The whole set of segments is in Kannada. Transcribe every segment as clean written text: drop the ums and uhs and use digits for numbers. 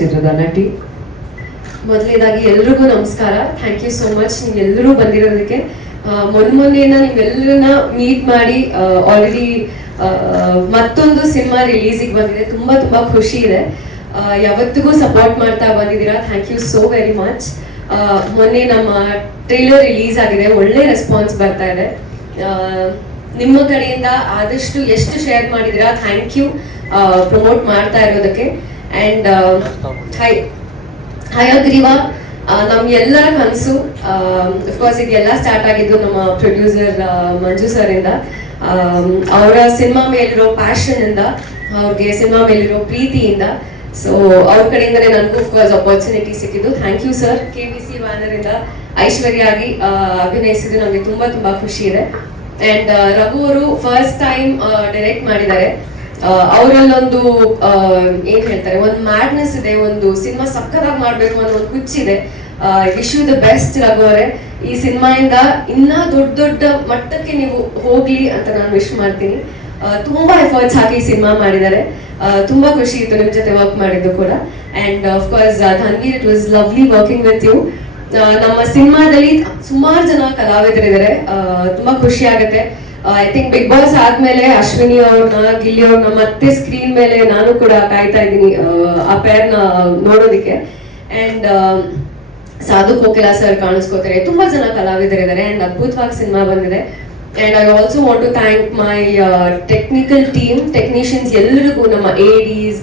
ಚಿತ್ರದ ನಟಿ. ಮೊದಲನೇದಾಗಿ ಎಲ್ರಿಗೂ ನಮಸ್ಕಾರ. ಥ್ಯಾಂಕ್ ಯು ಸೋ ಮಚ್ ನೀವೆಲ್ಲರೂ ಬಂದಿರೋದಕ್ಕೆ. ಮೊನ್ನೆಯಿಂದ ನೀವೆಲ್ಲರನ್ನ ಮೀಟ್ ಮಾಡಿ ಆಲ್ರೆಡಿ ಮತ್ತೊಂದು ಸಿನಿಮಾ ರಿಲೀಸಿಗೆ ಬಂದಿದೆ. ತುಂಬಾ ತುಂಬಾ ಖುಷಿ ಇದೆ. ಯಾವತ್ತಿಗೂ ಸಪೋರ್ಟ್ ಮಾಡ್ತಾ ಬಂದಿದ್ದೀರಾ. Thank you so very much. ಮೊನ್ನೆ ನಮ್ಮ ಟ್ರೈಲರ್ ರಿಲೀಸ್ ಆಗಿದೆ, ಒಳ್ಳೆ ರೆಸ್ಪಾನ್ಸ್ ಬರ್ತಾ ಇದೆ. ನಿಮ್ಮ ಕಡೆಯಿಂದ ಆದಷ್ಟು ಎಷ್ಟು ಶೇರ್ ಮಾಡಿದ್ದೀರಾ, ಥ್ಯಾಂಕ್ ಯು ಪ್ರಮೋಟ್ ಮಾಡ್ತಾ ಇರೋದಕ್ಕೆ. ಆ್ಯಂಡ್ ಹಯಗ್ರೀವ ನಮ್ ಎಲ್ಲರ ಕನಸು. ಅಫ್ಕೋರ್ಸ್ ಇದೆಲ್ಲ ಸ್ಟಾರ್ಟ್ ಆಗಿದ್ದು ನಮ್ಮ ಪ್ರೊಡ್ಯೂಸರ್ ಮಂಜು ಸರ್ ಇಂದ. ಅವರ ಸಿನಿಮಾ ಮೇಲಿರೋ ಪ್ಯಾಷನ್ ಇಂದ, ಅವ್ರಿಗೆ ಸಿನಿಮಾ ಮೇಲಿರೋ ಪ್ರೀತಿಯಿಂದ. ಸೊ ಅವ್ರ ಕಡೆಯಿಂದನೇ ನನಗೂ ಅಫ್ಕೋರ್ಸ್ ಅಪರ್ಚುನಿಟಿ ಸಿಕ್ಕಿದ್ದು. Thank you sir. KBC banner ಇಂದ ಐಶ್ವರ್ಯ ಆಗಿ ಅಭಿನಯಿಸಿದ್ದು ನಮಗೆ ತುಂಬಾ ತುಂಬಾ ಖುಷಿ ಇದೆ. ಅಂಡ್ ರಘು ಅವರು ಫಸ್ಟ್ ಟೈಮ್ ಡೈರೆಕ್ಟ್ ಮಾಡಿದ್ದಾರೆ. ಅವರಲ್ಲೊಂದು ಏನ್ ಹೇಳ್ತಾರೆ, ಒಂದು ಮ್ಯಾಡ್ನೆಸ್ ಇದೆ, ಒಂದು ಸಿನಿಮಾ ಸಕ್ಕತ್ತಾಗಿ ಮಾಡ್ಬೇಕು ಅನ್ನೋ ಒಂದು ಹುಚ್ಚಿದೆ. Wish you the best Raghu ಅವರೇ. ಈ ಸಿನಿಮಾಯಿಂದ ಇನ್ನ ದೊಡ್ಡ ದೊಡ್ಡ ಮಟ್ಟಕ್ಕೆ ನೀವು ಹೋಗ್ಲಿ ಅಂತ ನಾನು ವಿಶ್ ಮಾಡ್ತೀನಿ. ತುಂಬಾ ಎಫರ್ಟ್ಸ್ ಹಾಕಿ ಸಿನಿಮಾ ಮಾಡಿದ್ದಾರೆ. ತುಂಬಾ ಖುಷಿ ಇತ್ತು ನಿಮ್ ಜೊತೆ ವರ್ಕ್ ಮಾಡಿದ್ದು ಕೂಡ. And of course Dhanveer, it was lovely working with you. ನಮ್ಮ ಸಿನಿಮಾದಲ್ಲಿ ಸುಮಾರು ಜನ ಕಲಾವಿದರಿದ್ದಾರೆ. ತುಂಬಾ ಖುಷಿ ಆಗುತ್ತೆ. ಐ ಥಿಂಕ್ ಬಿಗ್ ಬಾಸ್ ಆದ್ಮೇಲೆ ಅಶ್ವಿನಿ ಅವ್ರನ್ನ, ಗಿಲ್ಲಿ ಅವ್ರನ್ನ ಮತ್ತೆ ಸ್ಕ್ರೀನ್ ಮೇಲೆ ನಾನು ಕೂಡ ಕಾಯ್ತಾ ಇದ್ದೀನಿ ಆ ಪೇರ್ನ ನೋಡೋದಿಕ್ಕೆ. ಅಂಡ್ ಸಾಧು ಕೋಕಿಲ ಸರ್ ಕಾಣಿಸ್ಕೋತಾರೆ. ತುಂಬಾ ಜನ ಕಲಾವಿದರಿದ್ದಾರೆ. ಅಂಡ್ ಅದ್ಭುತವಾಗಿ ಸಿನಿಮಾ ಬಂದಿದೆ. And I also want to thank my technical team, technicians ಎಲ್ಲರಿಗೂ, ನಮ್ಮ ADs,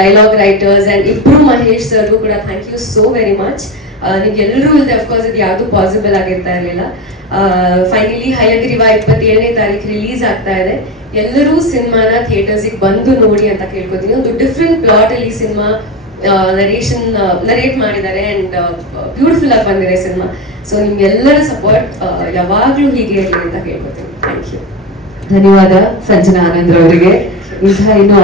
ಡೈಲಾಗ್ ರೈಟರ್ಸ್ ಅಂಡ್ ಇಬ್ರು ಮಹೇಶ್ ಸರ್ಗೂ ಕೂಡ thank you so very much. ನಿಮ್ಗೆಲ್ಲರೂ ಇಲ್ಲದೆ ಅಫ್ಕೋರ್ಸ್ ಇದು ಯಾವುದು ಪಾಸಿಬಲ್ ಆಗಿರ್ತಾ ಇರಲಿಲ್ಲ. ಫೈನಲಿ ಹಯಗ್ರೀವ 27ನೇ ತಾರೀಕು ರಿಲೀಸ್ ಆಗ್ತಾ ಇದೆ. ಎಲ್ಲರೂ ಸಿನಿಮಾನ ಥಿಯೇಟರ್ಸಿಗೆ ಬಂದು ನೋಡಿ ಅಂತ ಕೇಳ್ಕೊತೀನಿ. ಒಂದು ಡಿಫ್ರೆಂಟ್ ಪ್ಲಾಟ್ ಅಲ್ಲಿ ಸಿನಿಮಾ ನರೇಟ್ ಮಾಡಿದ್ದಾರೆ. ಅಂಡ್ ಬ್ಯೂಟಿಫುಲ್ ಆಗಿ ಬಂದಿದೆ ಸಿನಿಮಾ. ಸೊ ನಿಮ್ಗೆಲ್ಲರ ಸಪೋರ್ಟ್ ಯಾವಾಗ್ಲೂ ಹೀಗೆ ಇರಲಿ ಅಂತ ಕೇಳ್ಕೊತೀನಿ. Thank you. ಧನ್ಯವಾದ ಸಂಜನಾ ಆನಂದ್ ಅವರಿಗೆ. ಇಂತಹ ಇನ್ನು